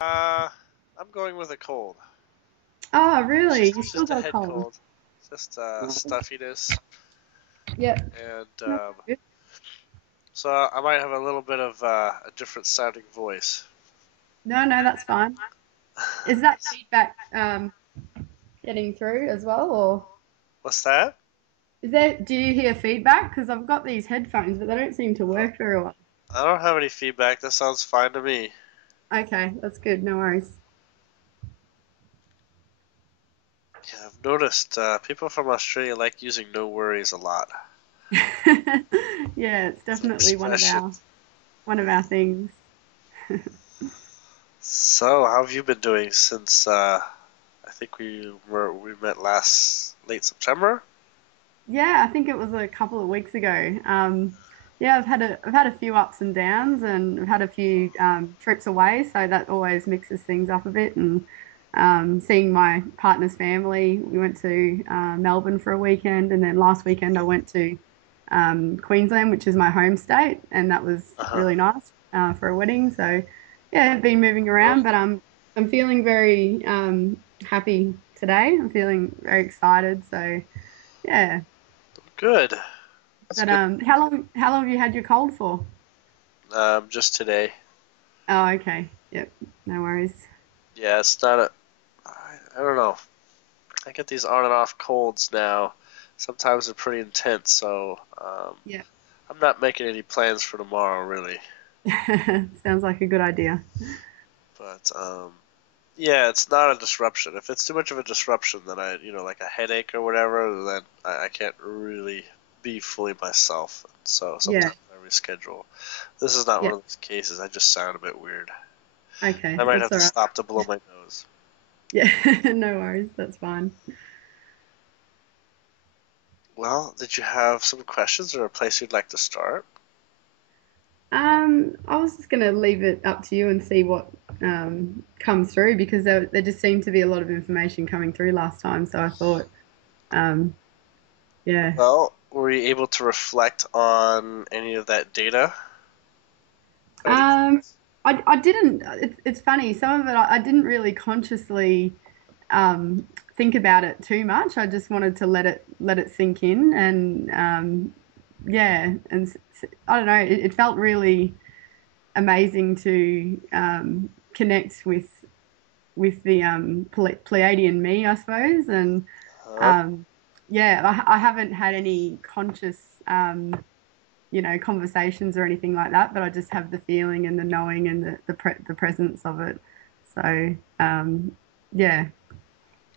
Uh, I'm going with a cold. Oh, It's really? You just still just a got a head cold? cold, just stuffiness, Yeah. and No, good. so I might have a little bit of a different sounding voice. No, that's fine. Is that feedback getting through as well, or What's that? is there? Do you hear feedback? Because I've got these headphones, but they don't seem to Oh, work very well. I don't have any feedback. That sounds fine to me. Okay, that's good. No worries. Yeah, I've noticed people from Australia like using "no worries" a lot. Yeah, it's It's an definitely expression. one of our things. So, how have you been doing since I think we met last late September? Yeah, I think it was a couple of weeks ago. Yeah, I've had a few ups and downs, and I've had a few trips away, so that always mixes things up a bit. And seeing my partner's family, we went to Melbourne for a weekend, and then last weekend I went to Queensland, which is my home state, and that was Uh-huh. really nice for a wedding. So yeah, I've been moving Well, around, but I'm feeling very happy today. I'm feeling very excited. So yeah. good. It's But good. how long have you had your cold for? Just today. Oh, okay. Yep. No worries. Yeah, it's not a. I don't know. I get these on and off colds now. Sometimes they're pretty intense, so Yeah. I'm not making any plans for tomorrow really. Sounds like a good idea. But yeah, it's not a disruption. If it's too much of a disruption, then like a headache or whatever, then I can't really be fully myself. So Yeah. sometimes I reschedule. This is not one Yeah. of those cases. I just sound a bit weird. Okay. I might That's have all to right. stop to blow my nose. Yeah. No worries. That's fine. Well, did you have some questions or a place you'd like to start? I was just gonna leave it up to you and see what comes through because there just seemed to be a lot of information coming through last time. So I thought, um, yeah. Well, were you able to reflect on any of that data by any Um, chance? I didn't. It's funny. Some of it I didn't really consciously think about it too much. I just wanted to let it sink in, and yeah, and I don't know. It felt really amazing to connect with the Pleiadian me, I suppose, and Huh? um, yeah, I haven't had any conscious. Conversations or anything like that, but I just have the feeling and the knowing and the presence of it. So, yeah, and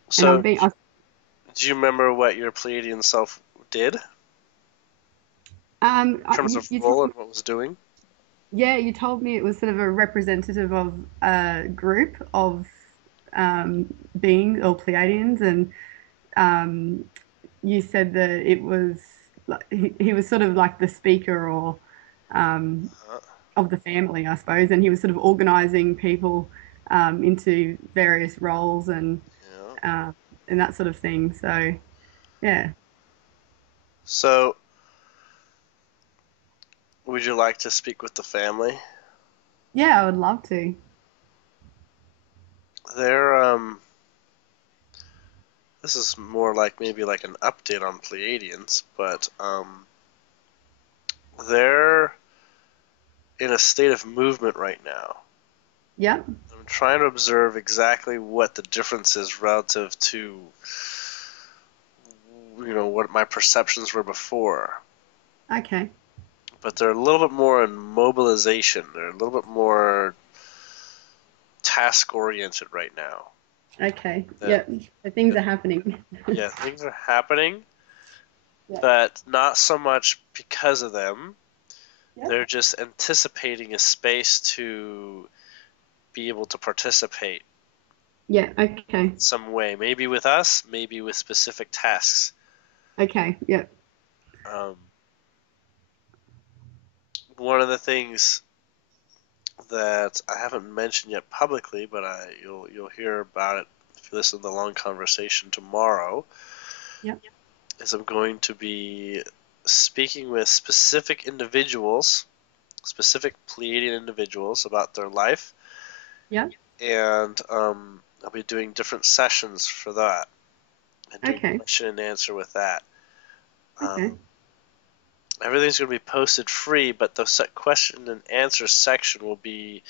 So, do you remember what your Pleiadian self did in terms of you role told and what was doing? yeah, you told me it was sort of a representative of a group of beings or Pleiadians, and um, you said that it was like he was sort of like the speaker or um, Huh? of the family, I suppose, and he was sort of organizing people into various roles Yeah. uh, and that sort of thing. So yeah, So, would you like to speak with the family? yeah, I would love to. They're this is more like maybe like an update on Pleiadians, but they're in a state of movement right now. Yeah. I'm trying to observe exactly what the difference is relative to what my perceptions were before. Okay. But they're a little bit more in mobilization. They're a little bit more task oriented right now. Okay. That, Yeah. So things that are happening. yeah, things are happening, Yeah. but not so much because of them. Yeah. They're just anticipating a space to be able to participate Yeah. in Okay. some way. Maybe with us, maybe with specific tasks. Okay. Yeah. Um, One of the things that I haven't mentioned yet publicly, but you'll hear about it if you listen to the long conversation tomorrow, Yeah. is I'm going to be speaking with specific individuals, specific Pleiadian individuals about their life Yeah. and I'll be doing different sessions for that and doing Okay. question and answer with that. Okay. Everything's going to be posted free, but the question and answer section will be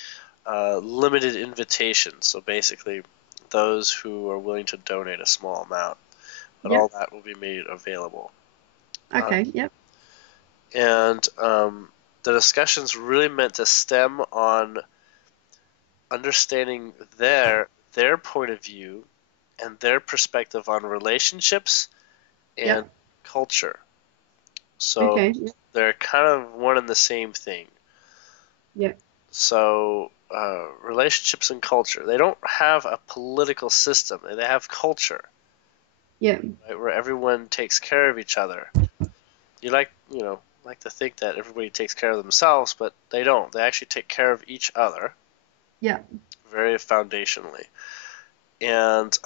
limited invitation. So basically, those who are willing to donate a small amount, but all Yep. that will be made available. Okay. Yep. And the discussion's really meant to stem on understanding their point of view and their perspective on relationships and Yep. culture. So Okay. Yep. they're kind of one and the same thing. Yep. So relationships and culture, they don't have a political system. They have culture, Yep. right, where everyone takes care of each other. You like to think that everybody takes care of themselves, but they don't. They actually take care of each other Yep. very foundationally. And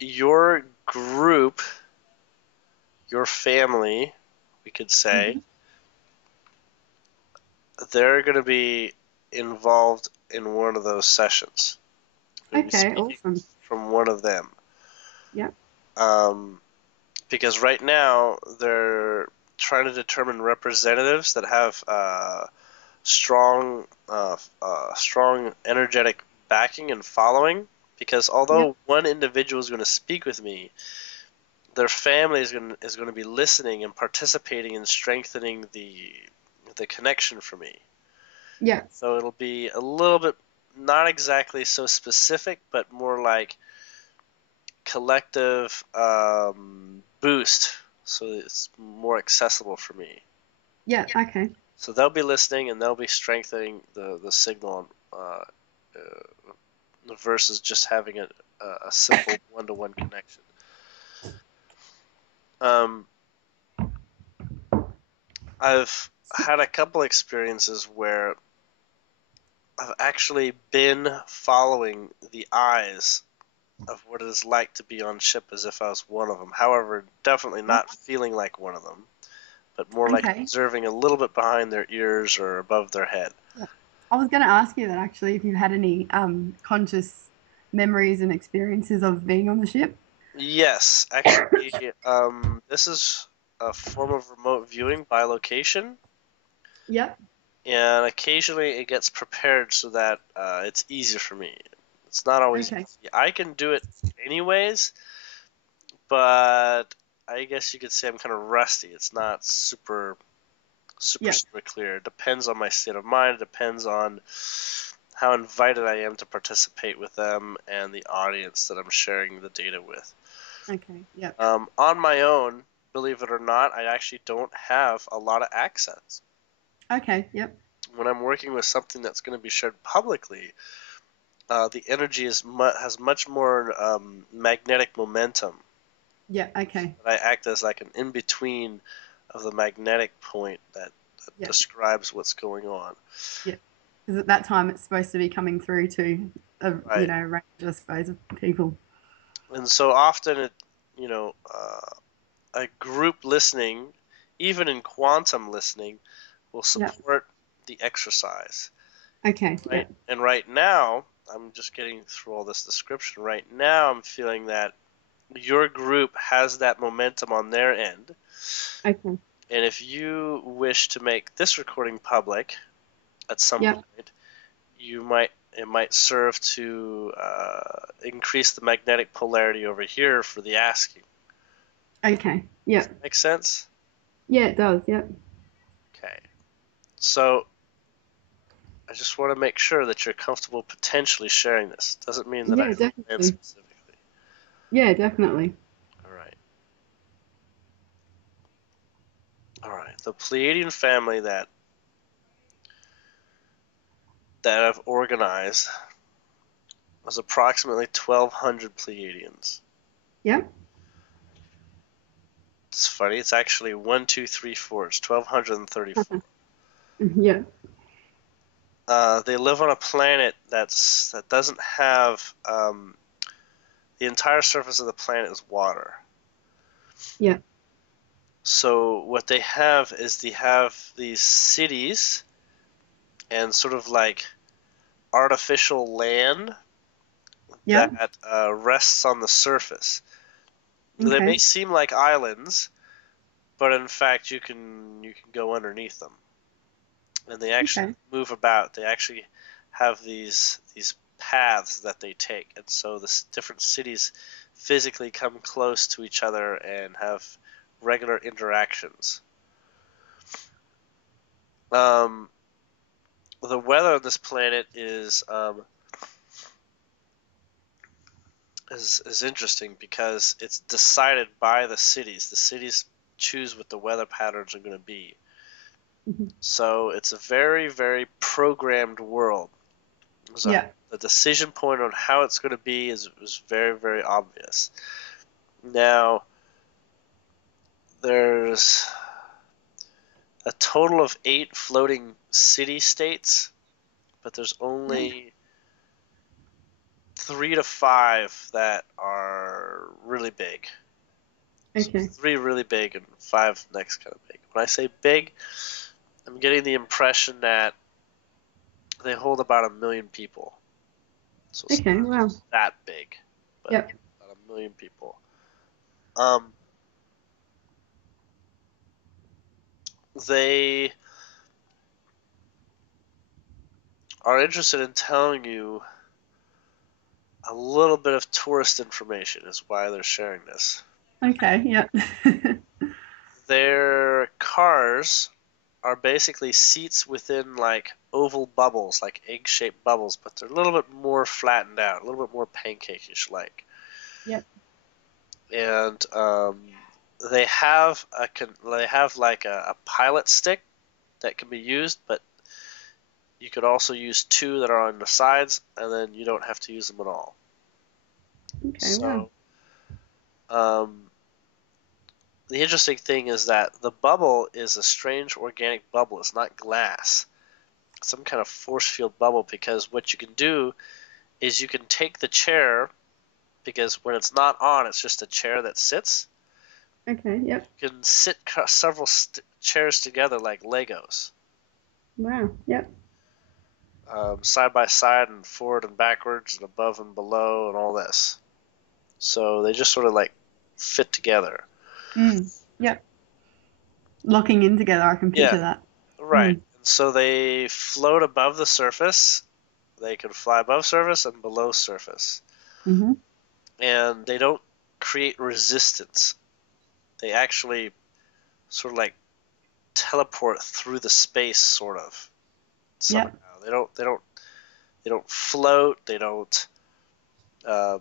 your group, your family, we could say, Mhm. they're going to be involved in one of those sessions. I'm going to be Okay. speaking Awesome. from one of them. Yep. Um, because right now they're trying to determine representatives that have strong energetic backing and following. Because Yep. although one individual is going to speak with me, their family is going to be listening and participating in strengthening the connection for me. Yep. So it'll be a little bit not exactly so specific, but more like collective boost, so it's more accessible for me. Yep. Okay. So they'll be listening and they'll be strengthening the signal versus just having a simple one-to-one connection. Um, I've had a couple experiences where I've actually been following the eyes of what it is like to be on ship as if I was one of them. However, definitely not feeling like one of them, but more like Okay. observing a little bit behind their ears or above their head. Yep. I was going to ask you that actually, if you've had any conscious memories and experiences of being on the ship. Yes, actually, this is a form of remote viewing by location, Yep. and occasionally it gets prepared so that it's easier for me. It's not always Okay. easy. I can do it anyways, but I guess you could say I'm kind of rusty. It's not Yep. super clear. It depends on my state of mind. It depends on how invited I am to participate with them and the audience that I'm sharing the data with. Okay. Yep. On my own, believe it or not, I actually don't have a lot of access. Okay. Yep. When I'm working with something that's going to be shared publicly, the energy has much more magnetic momentum. Yep. Okay. I act as like an in-between of the magnetic point that Yep. describes what's going on. Yep. Because at that time it's supposed to be coming through to a Right. range, I suppose, of people. And so often a group listening, even in quantum listening, will Yep. support the exercise. Okay. Right? Yep. And right now, I'm just getting through all this description. Right now, I'm feeling that your group has that momentum on their end. Okay. And if you wish to make this recording public at some Yep. point, it might serve to increase the magnetic polarity over here for the asking. Okay. Does Yep. that make sense? Yeah, it does. Yep. Okay. So I just want to make sure that you're comfortable potentially sharing this. Doesn't mean that I Yeah, recommend definitely. specifically. Yeah, definitely. All right. All right. The Pleiadian family that I've organized was approximately 1,200 Pleiadians. Yep. It's funny. It's actually 1, 2, 3, 4. It's 1,234. Yep. They live on a planet that doesn't have the entire surface of the planet is water. Yep. So what they have is they have these cities and sort of like artificial land Yeah. that rests on the surface. They may Okay. seem like islands, but in fact you can go underneath them, and they actually Okay. move about. They actually have these paths that they take, and so the different cities physically come close to each other and have regular interactions. Um, the weather on this planet is interesting because it's decided by the cities. The cities choose what the weather patterns are going to be. Mhm. So it's a very, very programmed world. So Yeah. the decision point on how it's going to be is very, very obvious. Now, there's a total of 8 floating city states, but there's Yeah. only 3 to 5 that are really big. So Okay. 3 really big and 5 next kind of big. When I say big, I'm getting the impression that they hold about 1 million people. So it's Okay. not Wow. that big, but Yep. about 1 million people. Um, they are interested in telling you a little bit of tourist information, is why they're sharing this. Okay. Yep. Their cars are basically seats within like oval bubbles, like egg-shaped bubbles, but they're a little bit more flattened out, a little bit more pancake-ish like. Yep. And they have like a pilot stick that can be used, but you could also use 2 that are on the sides, and then you don't have to use them at all. Okay. Wow. So um, the interesting thing is that the bubble is a strange organic bubble. It's not glass. It's some kind of force field bubble, because what you can do is you can take the chair, because when it's not on, it's just a chair that sits. Okay. Yep. You can sit several chairs together like Legos, Wow. Yep. side by side and forward and backwards and above and below and all this. So they just sort of like fit together. Mm. Yep. Locking in together. I can Yeah, picture that. right. Mm. And so they float above the surface. They can fly above surface and below surface. Mhm. And they don't create resistance. They actually sort of like teleport through the space, sort of, somehow. Yep. They don't float. They don't uh,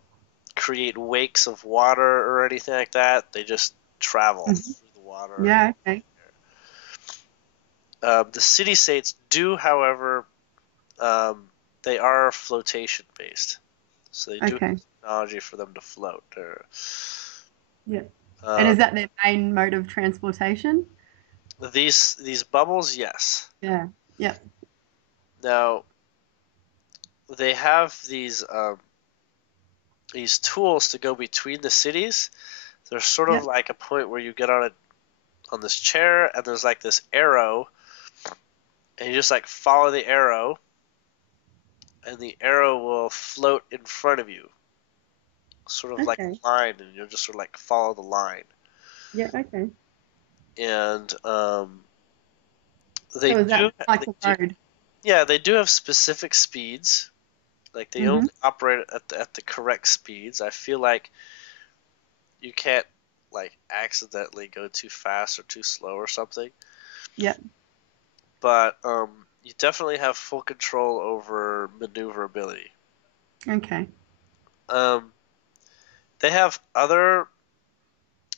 create wakes of water or anything like that. They just travel Mhm. through the water and Yeah. Okay. the city states do, however, um, they are flotation based, so they do have Okay. technology for them to float. Yeah. And Um, is that their main mode of transportation? these bubbles, yes. Yeah. Yep. Now they have these tools to go between the cities. There's sort of Yep. like a point where you get on this chair, and there's like this arrow, and you just like follow the arrow, and the arrow will float in front of you, sort of like Okay. a line, and you'll just sort of like follow the line. Yeah. Okay. And So is that like they a do, road? yeah, they do have specific speeds. Like they Mhm. only operate at the correct speeds. I feel like you can't like accidentally go too fast or too slow or something. Yep. But you definitely have full control over maneuverability. Okay. Um, they have other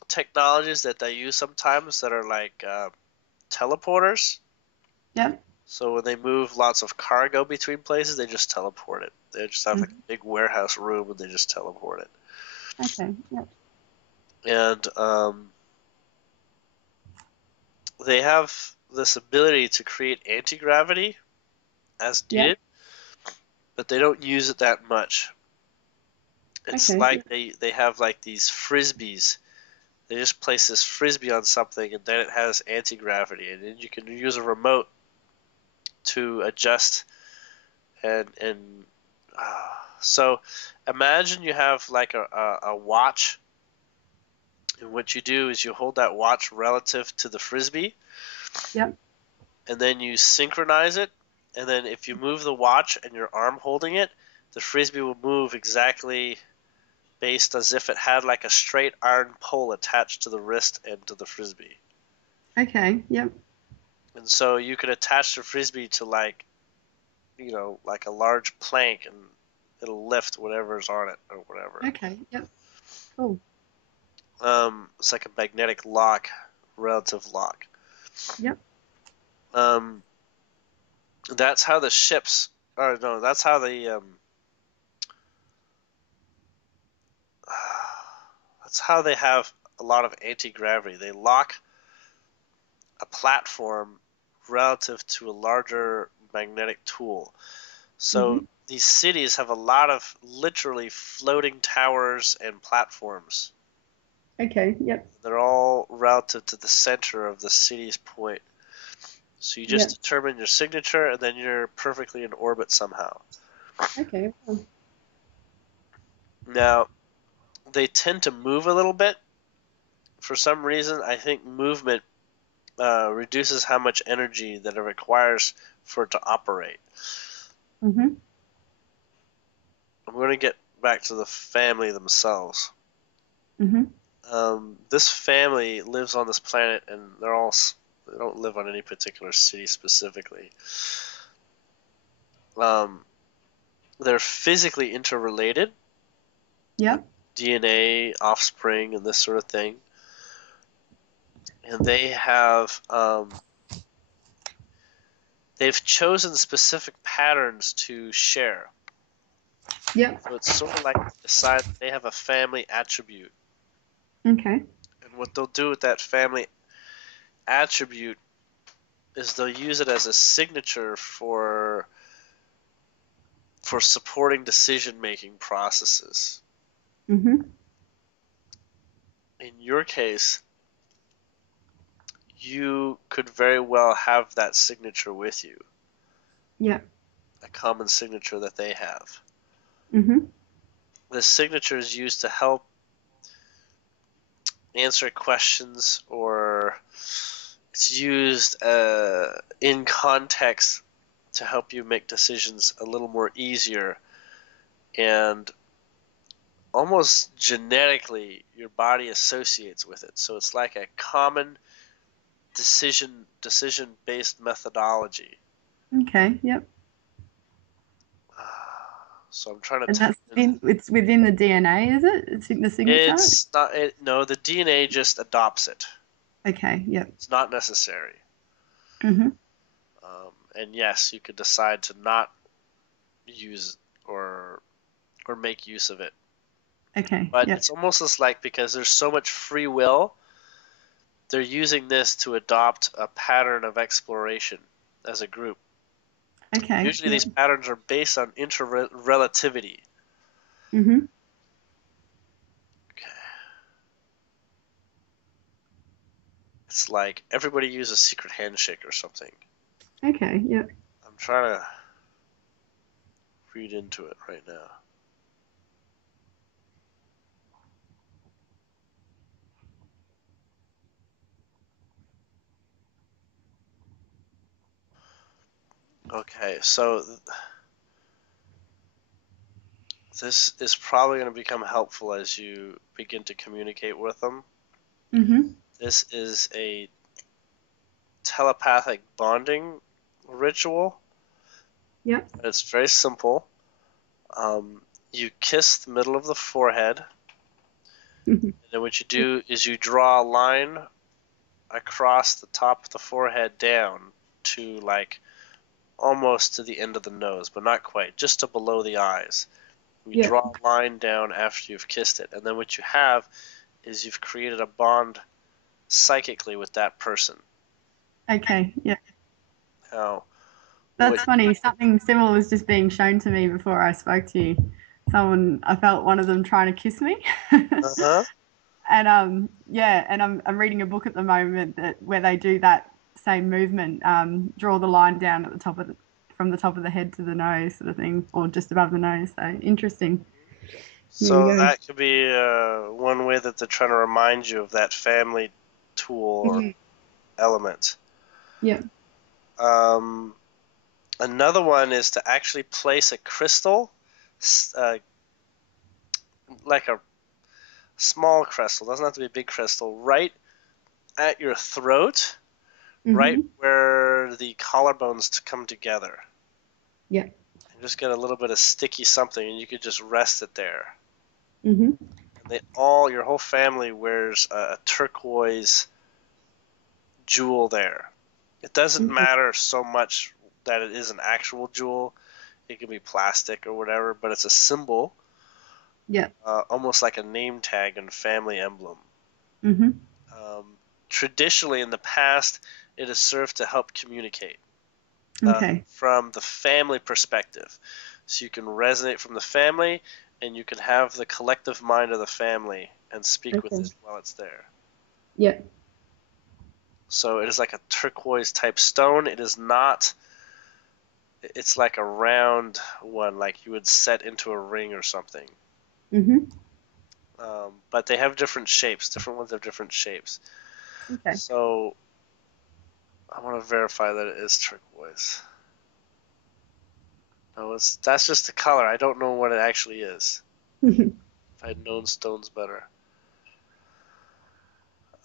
technologies that they use sometimes that are like teleporters. Yep. So when they move lots of cargo between places, they just teleport it. They just have like Mhm. a big warehouse room and they just teleport it. Okay. Yep. And they have this ability to create anti-gravity as Yep. needed, but they don't use it that much. It's Okay. like Yep. they have like these frisbees. They just place this frisbee on something, and then it has anti-gravity, and then you can use a remote to adjust And so imagine you have like a watch, and what you do is you hold that watch relative to the frisbee, Yep. and then you synchronize it, and then if you move the watch and your arm holding it, the frisbee will move exactly based as if it had like a straight iron pole attached to the wrist and to the frisbee. Okay. Yep. And so you could attach the frisbee to like, like a large plank, and it'll lift whatever's on it or whatever. Okay. Yep. Cool. It's like a magnetic lock, relative lock. Yep. That's how the ships, or no, that's how that's how they have a lot of anti-gravity. They lock a platform relative to a larger magnetic tool. So Mhm. these cities have a lot of literally floating towers and platforms. Okay. Yep. They're all relative to the center of the city's point. So you just Yep. determine your signature, and then you're perfectly in orbit somehow. Okay. Well, Now, they tend to move a little bit. For some reason, I think movement reduces how much energy that it requires for it to operate. mhm. I'm going to get back to the family themselves. Mhm. This family lives on this planet, and they don't live on any particular city specifically. Um, they're physically interrelated, Yep. DNA, offspring, and this sort of thing. And they've chosen specific patterns to share. Yep. So it's sort of like they decide they have a family attribute, Okay. and what they'll do with that family attribute is they'll use it as a signature for supporting decision-making processes. Mhm. In your case, you could very well have that signature with you, Yep. a common signature that they have. Mhm. This signature is used to help answer questions, or it's used in context to help you make decisions a little more easier, and almost genetically your body associates with it. So it's like a common decision based methodology. Okay. Yep. So I'm trying to And type that's in. it's within the DNA, is it? It's in the signature? It's not. No, the DNA just adopts it. Okay. Yep. It's not necessary. Mhm. And yes, you could decide to not use or make use of it. Okay. But Yep. it's almost as like, because there's so much free will, they're using this to adopt a pattern of exploration as a group. Okay. Usually Yep. these patterns are based on interrelativity. Mhm. Okay. It's like everybody uses secret handshake or something. Okay. Yep. I'm trying to read into it right now. Okay, so this is probably going to become helpful as you begin to communicate with them. Mhm. This is a telepathic bonding ritual. Yep. It's very simple. You kiss the middle of the forehead, and Mhm. then what you do is you draw a line across the top of the forehead down to like almost to the end of the nose, but not quite, just to below the eyes. You Yep. draw a line down after you've kissed it, and then what you have is you've created a bond psychically with that person. Okay. Yep. Now, what? That's funny. Something similar was just being shown to me before I spoke to you. I felt one of them trying to kiss me. Uh-huh. And yeah, and I'm reading a book at the moment that where they do that same movement, draw the line down at the top of from the top of the head to the nose sort of thing, or just above the nose. So interesting. There you So go. that could be one way that they're trying to remind you of that family tool or element. Yeah. Another one is to actually place a crystal, like a small crystal, doesn't have to be a big crystal, right at your throat, right where the collarbones come together. Yeah. And just get a little bit of sticky something, and you could just rest it there. Mhm. And your whole family wears a turquoise jewel there. It doesn't matter so much that it is an actual jewel. It can be plastic or whatever, but it's a symbol, Yeah. almost like a name tag and family emblem. Mhm. Traditionally, in the past, it has served to help communicate Okay. from the family perspective. So you can resonate from the family, and you can have the collective mind of the family and speak with Okay. it while it's there. Yeah. So it is like a turquoise type stone. It is not. It's like a round one, like you would set into a ring or something. Mhm. But they have different shapes. Different ones have different shapes. Okay. So I want to verify that it is turquoise. No, that's just the color. I don't know what it actually is. If I had known stones better.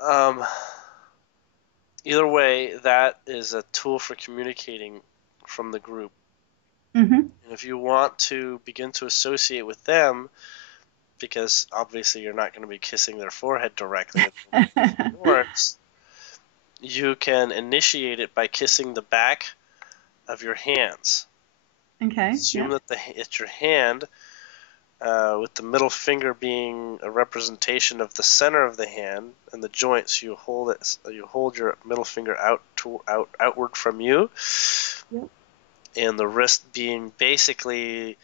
Um, Either way, that is a tool for communicating from the group. Mhm. And if you want to begin to associate with them, because obviously you're not going to be kissing their forehead directly, yours, you can initiate it by kissing the back of your hands. Okay. Assume Yeah. that it's your hand, with the middle finger being a representation of the center of the hand and the joint. So you hold it. You hold your middle finger outward from you, Yep. and the wrist being basically,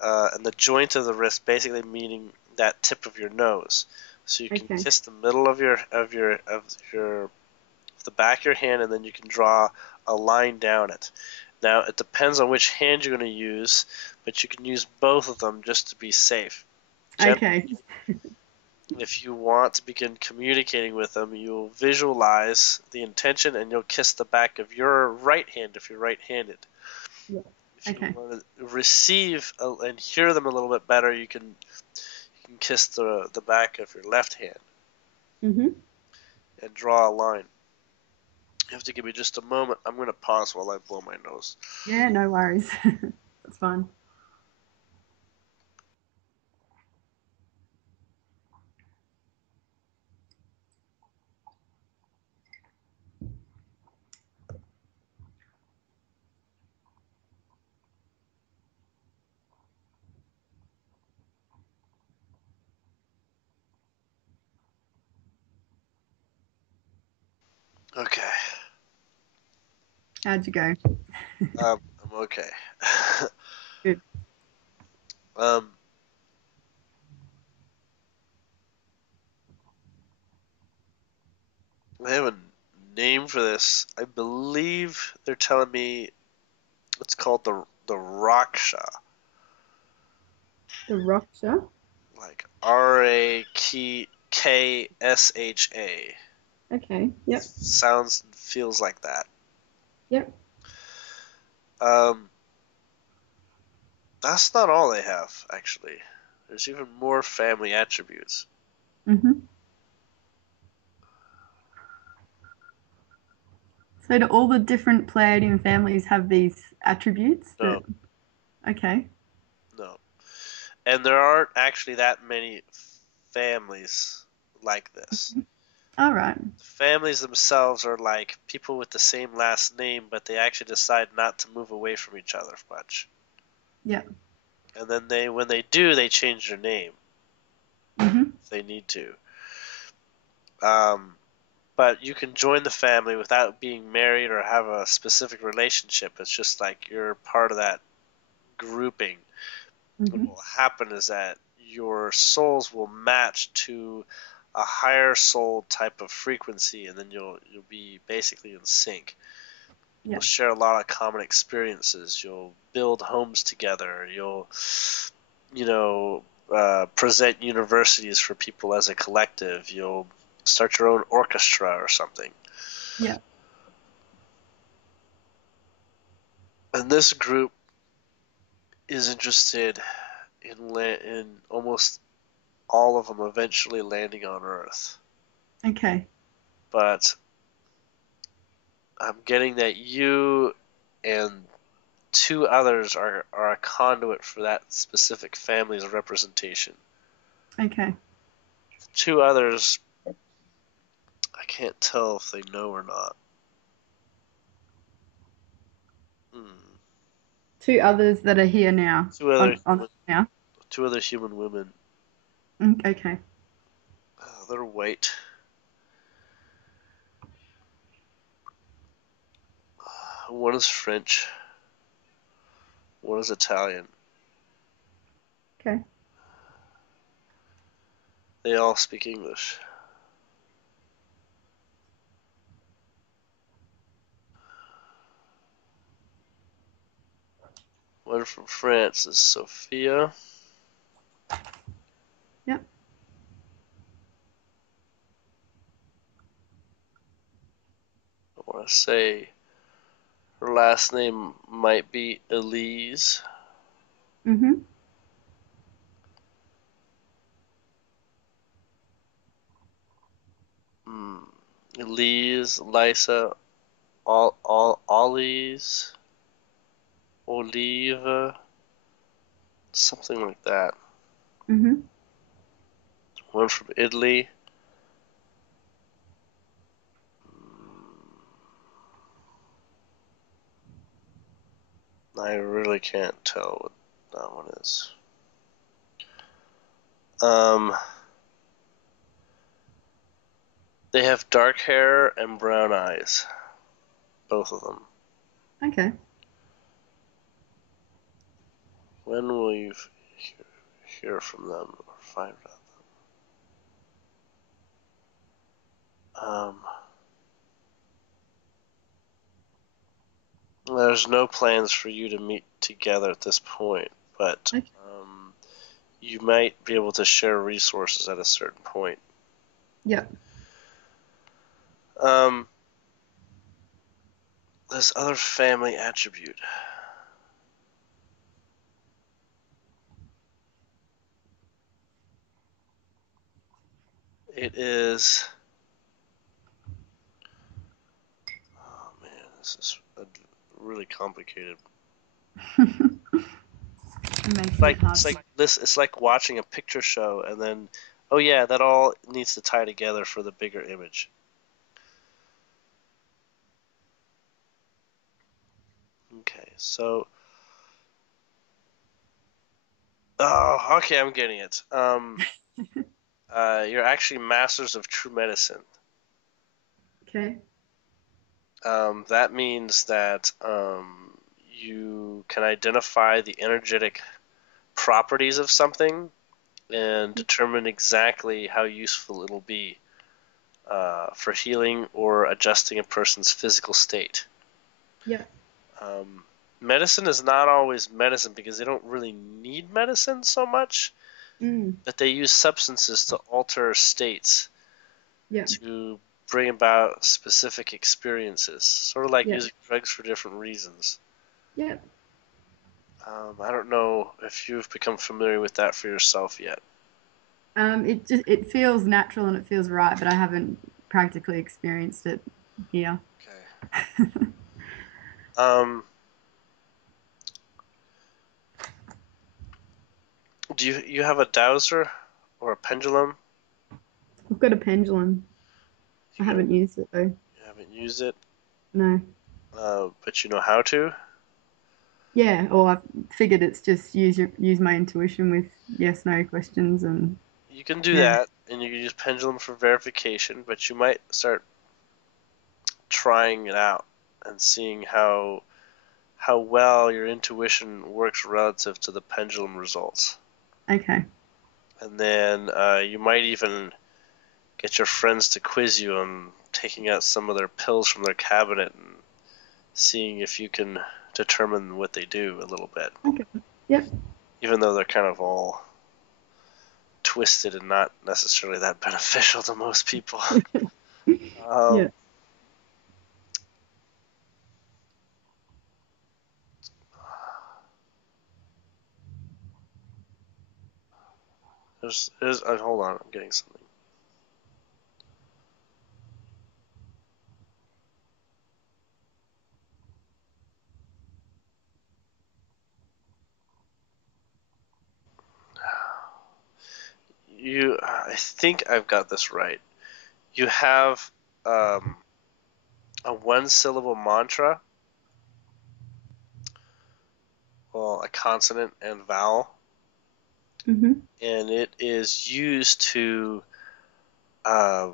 and the joint of the wrist basically meaning that tip of your nose. So you can Okay. kiss the middle of the back of your hand, and then you can draw a line down it. Now, it depends on which hand you're going to use, but you can use both of them just to be safe. Okay. If you want to begin communicating with them, you'll visualize the intention and you'll kiss the back of your right hand if you're right-handed. Yeah. If you Okay. want to receive and hear them a little bit better, you can kiss the back of your left hand Mhm. and draw a line. You have to give me just a moment. I'm going to pause while I blow my nose. Yeah. No worries. That's fine. Okay. How'd you go? I'm okay. Good. um, I have a name for this. I believe they're telling me it's called the Raksha, The Rocksha. like Raksha. Okay. Yep. Sounds and feels like that. Yep. Um, that's not all they have, actually. There's even more family attributes. Mhm. So do all the different Pleiadian families have these attributes No, that? Okay. no. And there aren't actually that many families like this. All right. The families themselves are like people with the same last name, but they actually decide not to move away from each other much. Yeah. And then when they do, they change their name Mhm. if they need to. Um, but you can join the family without being married or have a specific relationship. It's just like you're part of that grouping. What Mhm. will happen is that your souls will match to a higher soul type of frequency, and then you'll be basically in sync. You'll share a lot of common experiences. You'll build homes together. You'll, present universities for people as a collective. You'll start your own orchestra or something. Yeah. And this group is interested in almost all of them eventually landing on Earth. Okay. But I'm getting that you and two others are a conduit for that specific family's representation. Okay. Two others, I can't tell if they know or not. Two others that are here now. Two other human women. Okay. They're white. One is French. One is Italian. Okay. They all speak English. One from France is Sophia. Yep. I want to say her last name might be Elise. Mhm. Elise, Lisa, Ollie's, Olive, something like that. Mhm. One from Italy. I really can't tell what that one is. They have dark hair and brown eyes. Both of them. Okay. When will you hear from them or find out? There's no plans for you to meet together at this point, but Okay. You might be able to share resources at a certain point. Yep. This other family attribute. It is. Oh man, this is really complicated. It's like watching a picture show and then, oh yeah, that all needs to tie together for the bigger image. Okay, so. Oh, okay, I'm getting it. You're actually masters of true medicine. Okay. That means that you can identify the energetic properties of something and determine exactly how useful it'll be for healing or adjusting a person's physical state. Yeah. Medicine is not always medicine because they don't really need medicine so much, but they use substances to alter states to bring about specific experiences, sort of like using drugs for different reasons. Yeah. I don't know if you've become familiar with that for yourself yet. It feels natural and it feels right, but I haven't practically experienced it here. Okay. Do you have a dowser or a pendulum? I've got a pendulum. I haven't used it though. You haven't used it? No. But you know how to? Yeah, or I figured it's just use my intuition with yes no questions and You can do that, and you can use pendulum for verification, but you might start trying it out and seeing how well your intuition works relative to the pendulum results. Okay. And then you might even get your friends to quiz you on taking out some of their pills from their cabinet and seeing if you can determine what they do a little bit. Okay. Yep. Even though they're kind of all twisted and not necessarily that beneficial to most people. Yeah. Hold on, I'm getting something. I think I've got this right. You have a one-syllable mantra, well, a consonant and vowel, Mm-hmm. and it is used to uh,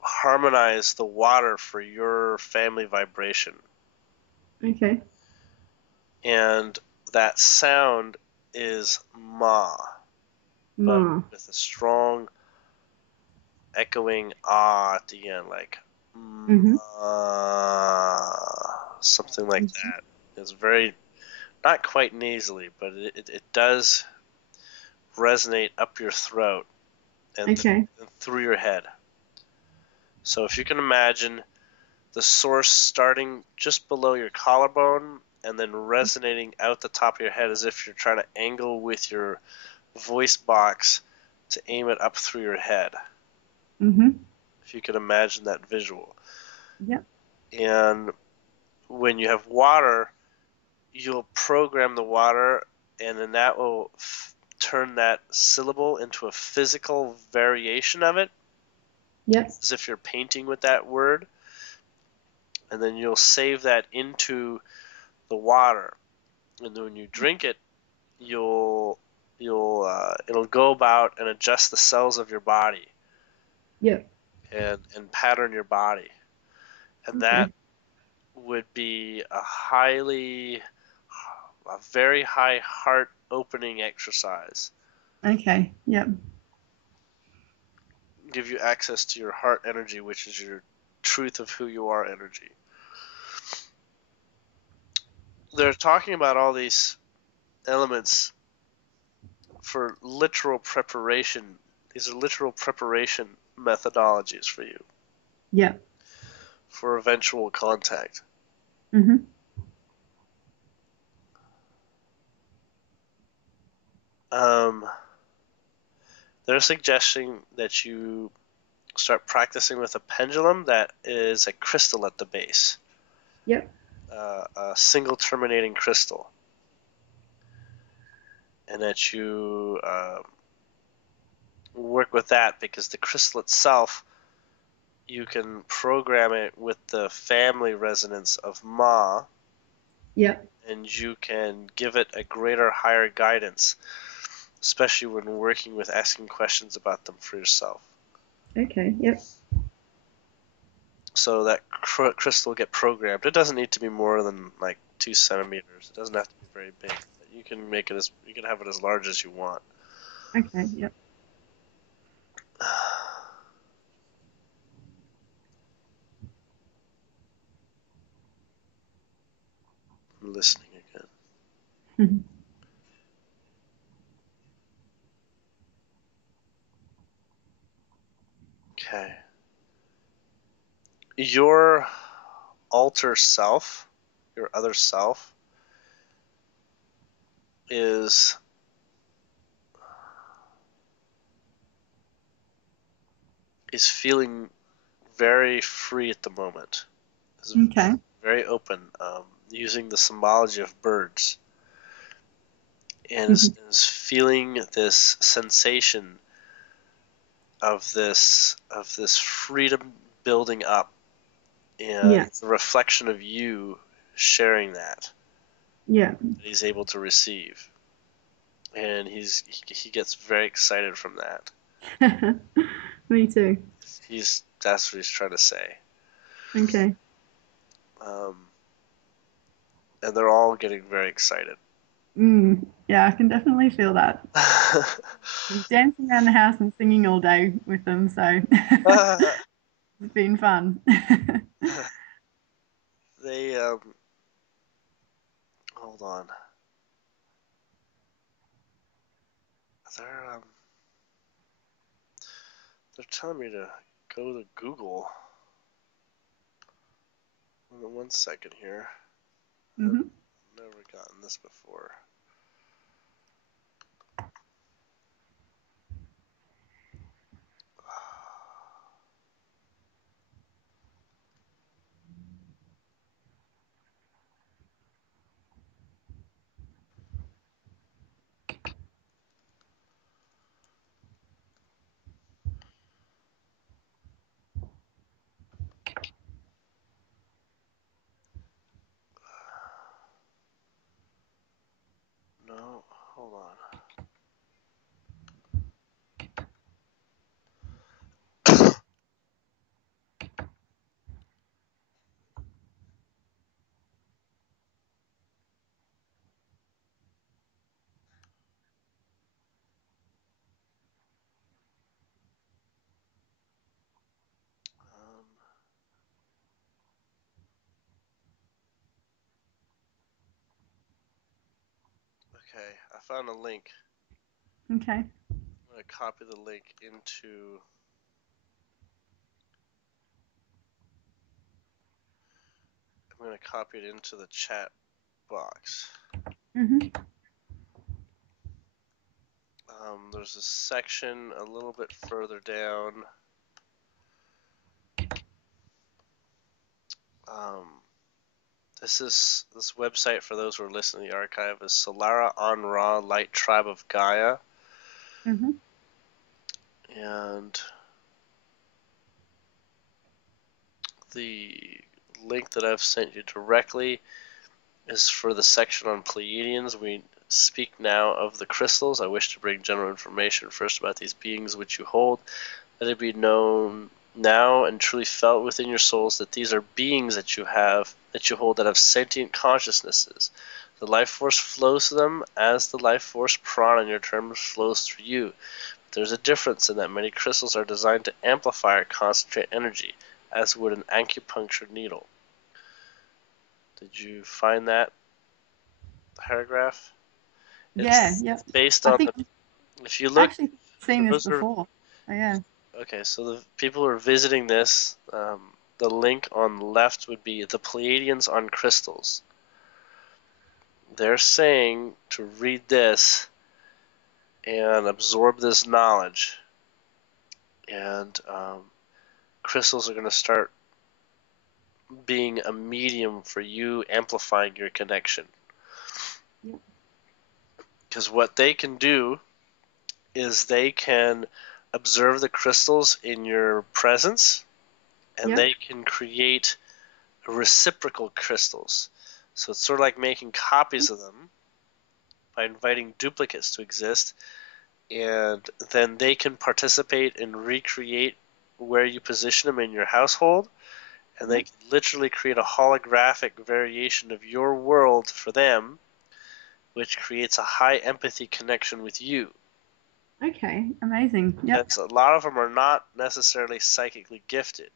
harmonize the water for your family vibration. Okay. And that sound is ma, but Ma. with a strong echoing ah at the end, like Mm-hmm. ma, something like that. It's very, not quite nasally, but it does resonate up your throat and, Okay. and through your head. So if you can imagine the source starting just below your collarbone and then resonating out the top of your head as if you're trying to angle with your voice box to aim it up through your head. Mm-hmm. If you can imagine that visual. Yep. And when you have water, you'll program the water, and then that will turn that syllable into a physical variation of it, Yep. as if you're painting with that word. And then you'll save that into the water, and then when you drink it, it'll go about and adjust the cells of your body Yep. and pattern your body, and that Okay. would be a very high heart opening exercise. Okay. Yep. Give you access to your heart energy, which is your truth of who you are energy. They're talking about all these elements for literal preparation. These are literal preparation methodologies for you Yep. for eventual contact. Mm-hmm. Um, they're suggesting that you start practicing with a pendulum that is a crystal at the base, Yep. a single terminating crystal, and that you work with that because the crystal itself, you can program it with the family resonance of Ma, Yep. and you can give it a greater, higher guidance, especially when working with asking questions about them for yourself. Okay. Yep. So that crystal will get programmed. It doesn't need to be more than like 2 centimeters. It doesn't have to be very big. But you can have it as large as you want. Okay. Yep. I'm listening again. Mm-hmm. Okay. Your alter self, your other self, is feeling very free at the moment. Is Okay. very open, using the symbology of birds, and Mm-hmm. is feeling this sensation of this freedom building up, and Yes. the reflection of you sharing that Yeah. he's able to receive, and he gets very excited from that. Me too. That's what he's trying to say. Okay. um, and they're all getting very excited. Yeah, I can definitely feel that. I'm dancing around the house and singing all day with them, so it's been fun. they Hold on. They're they're telling me to go to Google. One second here. Mm-hmm. I've never gotten this before. No, hold on. Okay, I found a link. Okay. I'm going to copy the link into. I'm going to copy it into the chat box. Mm-hmm. There's a section a little bit further down. This website, for those who are listening to the archive, is Solara On Ra Light Tribe of Gaia. Mm-hmm. And the link that I've sent you directly is for the section on Pleiadians. We speak now of the crystals. I wish to bring general information first about these beings which you hold. Let it be known now and truly felt within your souls that these are beings that you hold that have sentient consciousnesses. The life force flows through them as the life force prana in your terms flows through you. There's a difference in that many crystals are designed to amplify or concentrate energy, as would an acupuncture needle. Did you find that paragraph? Yeah. It's Yep. based I on think the. If you I've look, actually for seen this those who are before. Oh, yeah. okay, so the people who are visiting this, the link on the left would be the Pleiadians on crystals. They're saying to read this and absorb this knowledge, and crystals are going to start being a medium for you amplifying your connection. Yep. Because what they can do is they can observe the crystals in your presence, and Yep. they can create reciprocal crystals. So it's sort of like making copies of them by inviting duplicates to exist, and then they can participate and recreate where you position them in your household, and they Yep. can literally create a holographic variation of your world for them, which creates a high empathy connection with you. Okay. Amazing. Yep. Because a lot of them are not necessarily psychically gifted.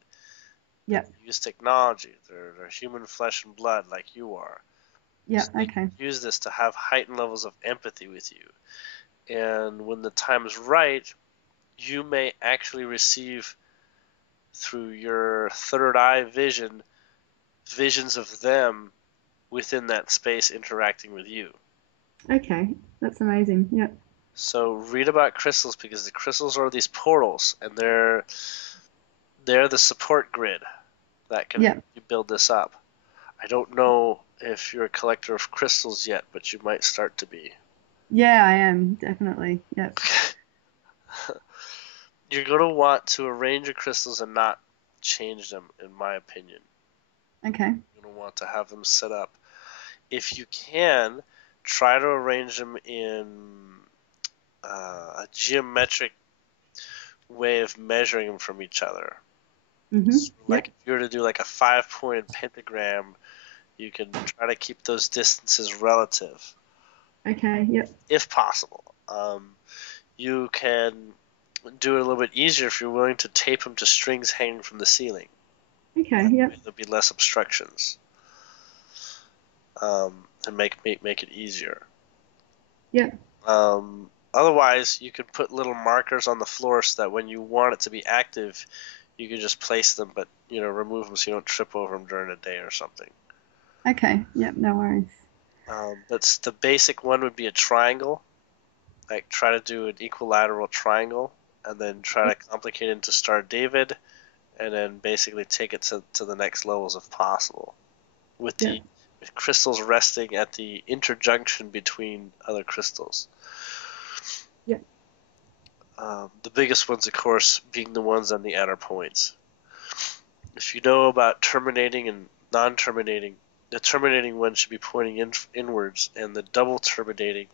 They Yep. use technology. They're human flesh and blood like you are. So Yep. they Okay. can use this to have heightened levels of empathy with you. And when the time is right, you may actually receive through your third eye visions of them within that space interacting with you. Okay. That's amazing. Yep. So read about crystals, because the crystals are these portals, and they're the support grid that can help Yep. you build this up. I don't know if you're a collector of crystals yet, but you might start to be. Yeah, I am definitely. Yep. You're going to want to arrange your crystals and not change them, in my opinion. Okay. You're going to want to have them set up. If you can, try to arrange them in a geometric way of measuring them from each other. Mhm. So like Yep. if you were to do like a 5-pointed pentagram, you can try to keep those distances relative, Okay. Yep. if possible. You can do it a little bit easier if you're willing to tape them to strings hanging from the ceiling. Okay. That way Yep. there'll be less obstructions. Um, and make it easier. Yeah. Otherwise, you could put little markers on the floor so that when you want it to be active, you can just place them, but remove them so you don't trip over them during the day or something. Okay. Yep. No worries. But the basic one would be a triangle. Like try to do an equilateral triangle, and then try to complicate it into Star David, and then basically take it to the next levels if possible, with the crystals resting at the interjunction between other crystals. Yeah. The biggest ones, of course, being the ones on the outer points. If you know about terminating and non-terminating, the terminating one should be pointing inwards, and the double terminating,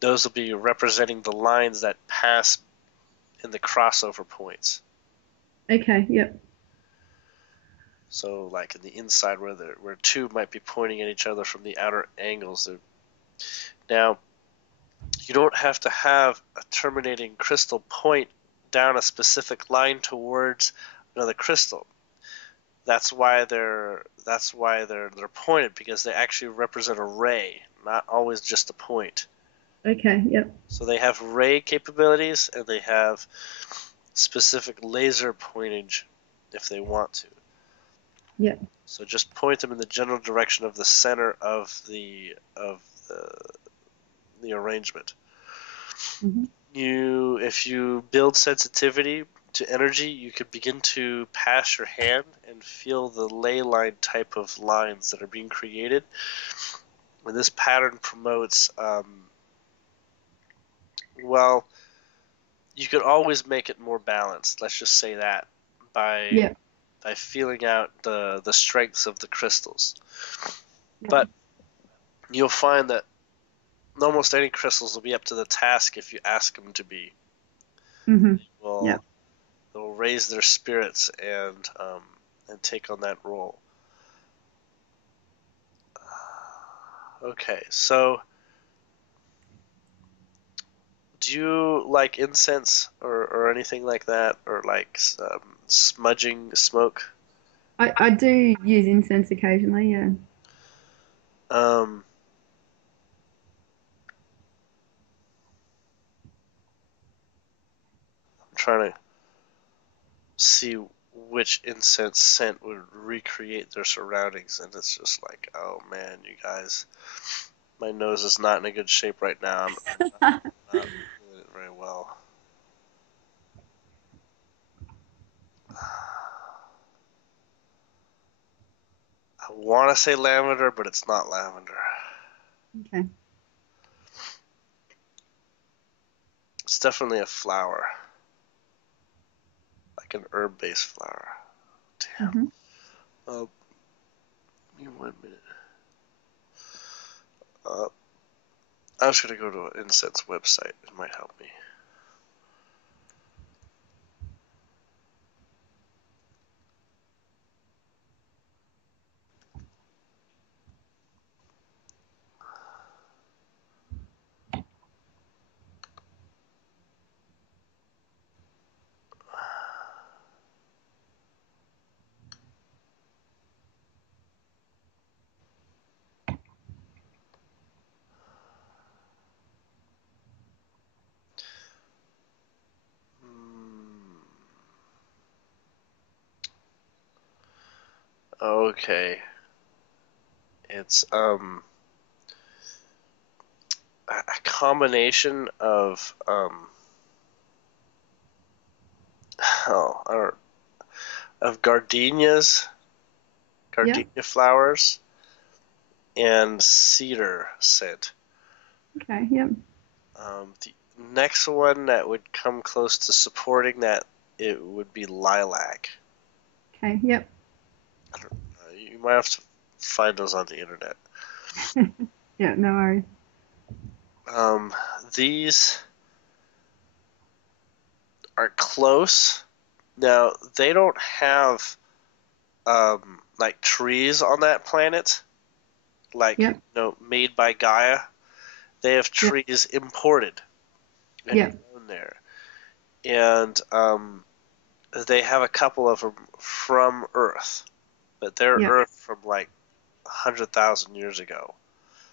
those will be representing the lines that pass in the crossover points. Okay. Yep. So, like in the inside, where two might be pointing at each other from the outer angles. Now, you don't have to have a terminating crystal point down a specific line towards another crystal. That's why they're pointed, because they actually represent a ray, not always just a point. Okay. Yep. So they have ray capabilities, and they have specific laser pointage if they want to. Yep. So just point them in the general direction of the center of the arrangement. Mm-hmm. If you build sensitivity to energy, you could begin to pass your hand and feel the ley line type of lines that are being created. And this pattern promotes, well, you could always make it more balanced. Let's just say that by feeling out the strengths of the crystals. Yep. But you'll find that almost any crystals will be up to the task if you ask them to be. Mm-hmm. They'll raise their spirits and take on that role. Okay, so do you like incense or anything like that, or like smudging smoke? I do use incense occasionally. Yeah. Um, I'm trying to see which incense scent would recreate their surroundings, and it's just like, oh man, you guys, my nose is not in a good shape right now. I'm not feeling it very well. I want to say lavender, but it's not lavender. Okay. It's definitely a flower, like an herb-based flower. Damn. Mm-hmm. Give me 1 minute. I was gonna go to an incense website. It might help me. Okay. It's a combination of oh, I don't, of gardenias, Yep. gardenia flowers, and cedar scent. Okay. Yep. The next one that would come close to supporting that, it would be lilac. Okay. Yep. You might have to find those on the internet. Yeah. No worries. These are close. Now, they don't have like trees on that planet, like Yep. made by Gaia. They have Yep. trees imported and Yep. grown there, and they have a couple of them from Earth, but they're Yep. Earth from like 100,000 years ago.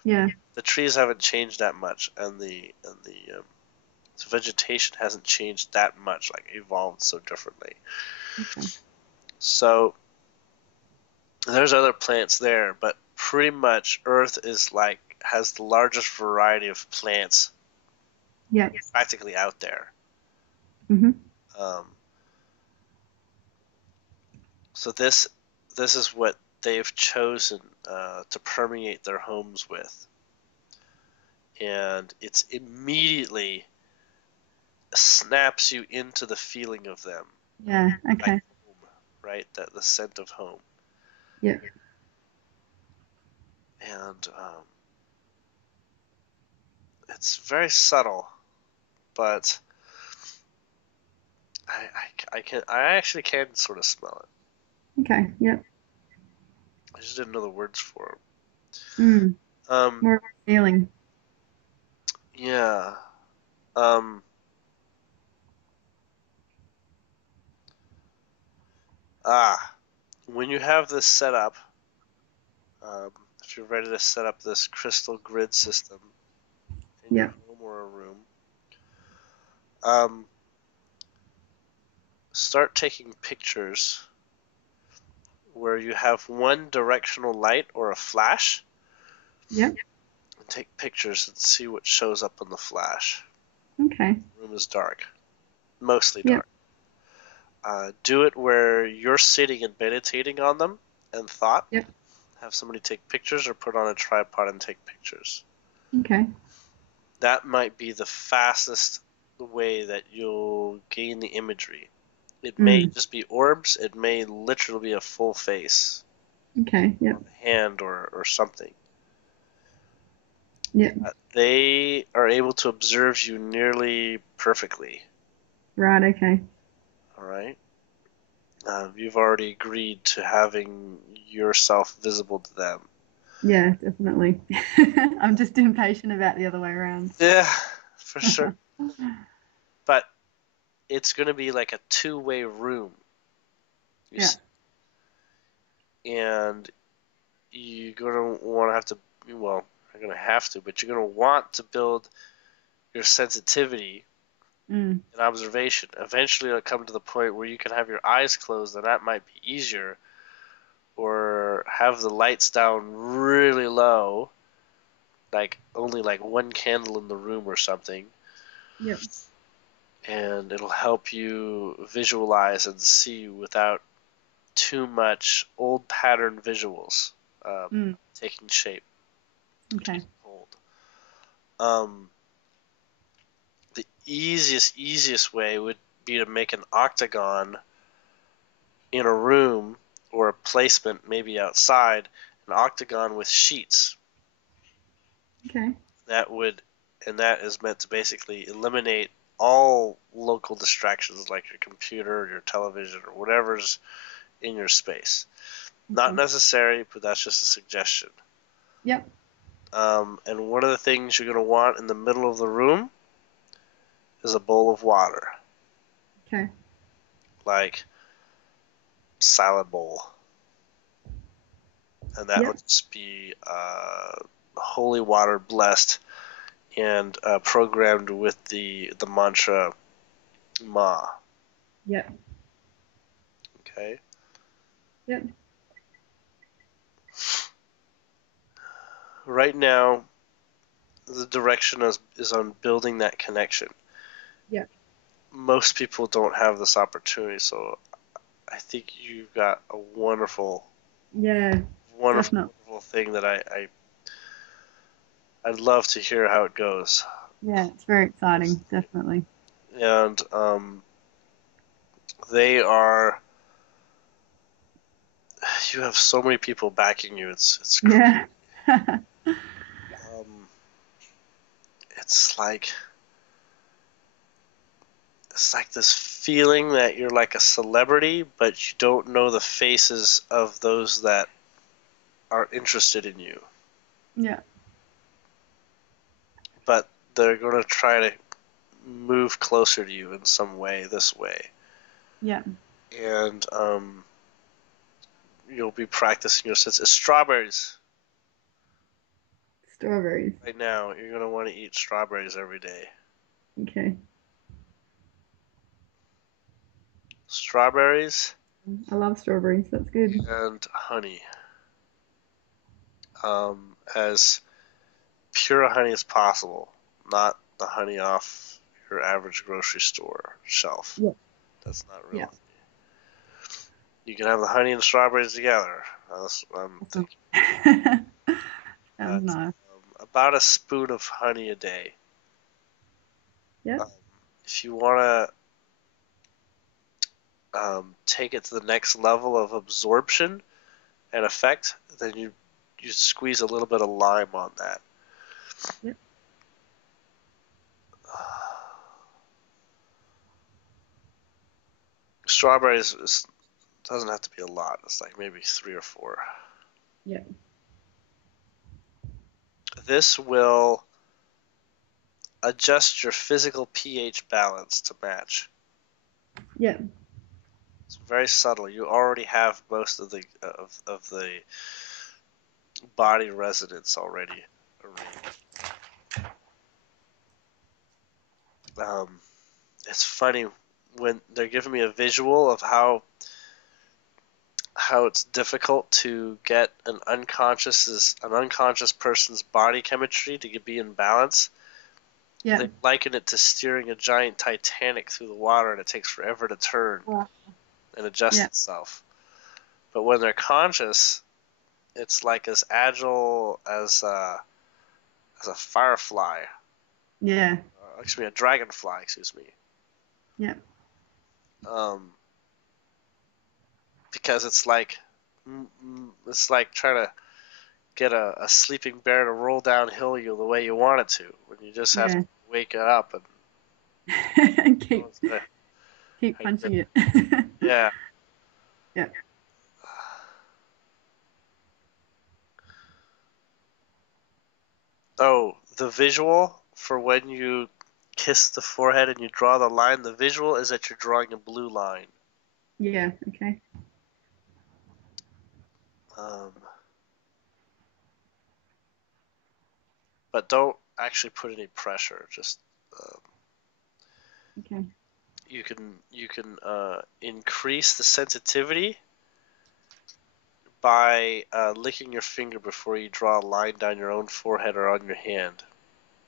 Yeah. The trees haven't changed that much, and the vegetation hasn't changed that much, like evolved so differently. Okay. So there's other plants there, but pretty much Earth is like has the largest variety of plants Yeah. practically out there. Mhm. Um, so this is what they've chosen to permeate their homes with, and it's immediately snaps you into the feeling of them, Yeah. like Okay. home, right? That the scent of home, Yeah. and it's very subtle, but I actually can sort of smell it. Okay. Yeah. I just didn't know the words for Mm. it. More of a feeling. Yeah. Um, ah, when you have this set up, um, if you're ready to set up this crystal grid system in your Yeah. home or a room, um, start taking pictures where you have one directional light or a flash, Yeah. and take pictures and see what shows up on the flash. Okay. The room is dark, mostly Yeah. dark. Do it where you're sitting and meditating on them and thought. Yeah. Have somebody take pictures or put on a tripod and take pictures. Okay. That might be the fastest way that you'll gain the imagery. It may Mm. just be orbs, it may literally be a full face, Okay. Yeah. or a hand, or something. Yeah. They are able to observe you nearly perfectly. Right. Okay. All right. You've already agreed to having yourself visible to them. Yeah. Definitely. I'm just impatient about the other way around. Yeah, for sure. But it's going to be like a two-way room, you Yeah. see, and you're going to want to have to, well, you're going to have to, but you're going to want to build your sensitivity Mm. and observation. Eventually, it'll come to the point where you can have your eyes closed, and that might be easier, or have the lights down really low, like only like one candle in the room or something, Yep. and it'll help you visualize and see without too much old pattern visuals um, Mm. taking shape, Okay. taking hold. Um, the easiest way would be to make an octagon in a room or a placement maybe outside, an octagon with sheets. Okay. That would and that is meant to basically eliminate all local distractions like your computer, your television, or whatever's in your space. Not Okay. necessary, but that's just a suggestion. Yep. And one of the things you're going to want in the middle of the room is a bowl of water, Okay. like salad bowl, and that Yep. would just be holy water blessed and programmed with the mantra Ma. Yep. Okay. Yep. Right now, the direction is on building that connection. Yep. Most people don't have this opportunity, so I think you've got a wonderful, Yeah. wonderful, Definitely. wonderful thing that I'd love to hear how it goes. Yeah. It's very exciting. Definitely. And they are. You have so many people backing you. Yeah. um, it's like it's like this feeling that you're like a celebrity, but you don't know the faces of those that are interested in you. Yeah. But they're going to try to move closer to you in some way, this way. Yeah. And you'll be practicing your sense. Strawberries. Strawberries. Right now, you're going to want to eat strawberries every day. Okay. Strawberries I love strawberries. That's good. and honey. As pure honey as possible, not the honey off your average grocery store shelf. Yeah. That's not real Yeah. honey. You can have the honey and strawberries together. That's what I'm Awesome. thinking. Sounds nice. About a spoon of honey a day. Yep. Um, if you want to take it to the next level of absorption and effect, then you squeeze a little bit of lime on that. Yep. Strawberries doesn't have to be a lot. It's like maybe 3 or 4. Yep. This will adjust your physical pH balance to match. Yep. It's very subtle. You already have most of the body resonance already arranged. It's funny when they're giving me a visual of how it's difficult to get an unconscious person's body chemistry to be in balance. Yeah. They liken it to steering a giant Titanic through the water, and it takes forever to turn and adjust itself. But when they're conscious, it's like as agile as a firefly. Yeah. Excuse me, a dragonfly. Excuse me. Yeah. Because it's like trying to get a sleeping bear to roll downhill you the way you want it to, when you just have to wake it up and keep punching it. Yeah. Yeah. Oh, the visual for when you kiss the forehead and you draw the line, the visual is that you're drawing a blue line. Yeah. Okay. But don't actually put any pressure. Just Okay. you can increase the sensitivity by licking your finger before you draw a line down your own forehead or on your hand.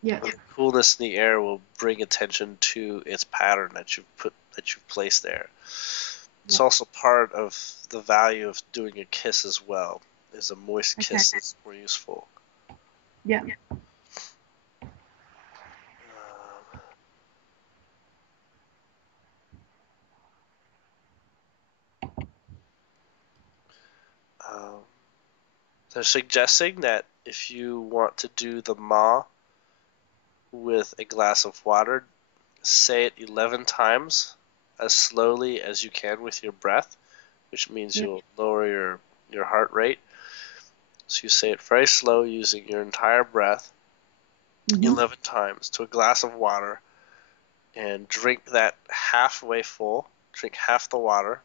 Yeah. The coolness in the air will bring attention to its pattern that you've placed there. It's also part of the value of doing a kiss as well. Is a moist kiss is more useful. Yeah. They're suggesting that if you want to do the ma with a glass of water, say it 11 times as slowly as you can with your breath, which means you'll lower your heart rate. So you say it very slow using your entire breath 11 times to a glass of water, and drink that halfway full. Drink half the water,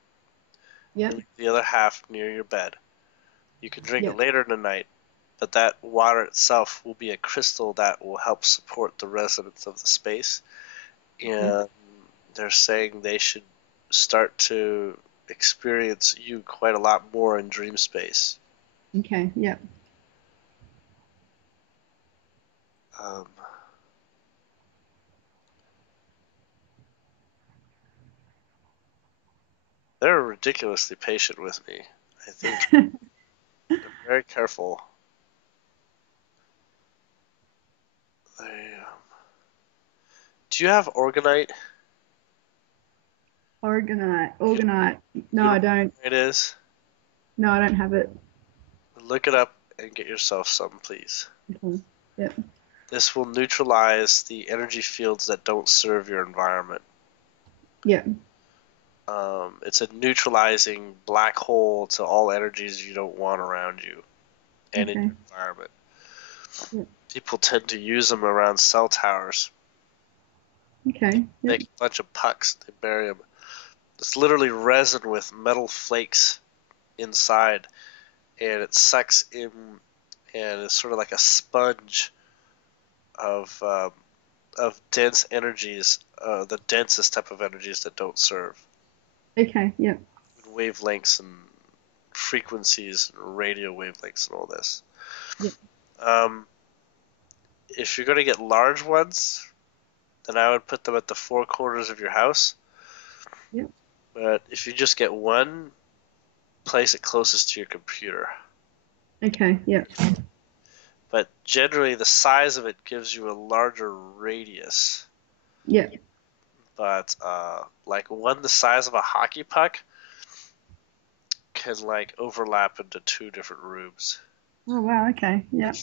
the other half near your bed. You can drink it later in the night, but that water itself will be a crystal that will help support the resonance of the space. And they're saying they should start to experience you quite a lot more in dream space. Okay. Yeah. They're ridiculously patient with me. I think they're very careful. Do you have organite? Organite. No, I don't. It is. No, I don't have it. Look it up and get yourself some, please. Okay. Yep. This will neutralize the energy fields that don't serve your environment. Yeah. It's a neutralizing black hole to all energies you don't want around you and in your environment. Yep. People tend to use them around cell towers. Okay. Make a bunch of pucks. They bury them. It's literally resin with metal flakes inside, and it sucks in and it's sort of like a sponge of dense energies, the densest type of energies that don't serve. Okay. Yeah. Wavelengths and frequencies and radio wavelengths and all this. Yeah. If you're going to get large ones, then I would put them at the four corners of your house. Yeah. But if you just get one, place it closest to your computer. Okay. Yeah. But generally, the size of it gives you a larger radius. Yeah. But like one the size of a hockey puck can like overlap into two different rooms. Oh wow. Okay. Yeah.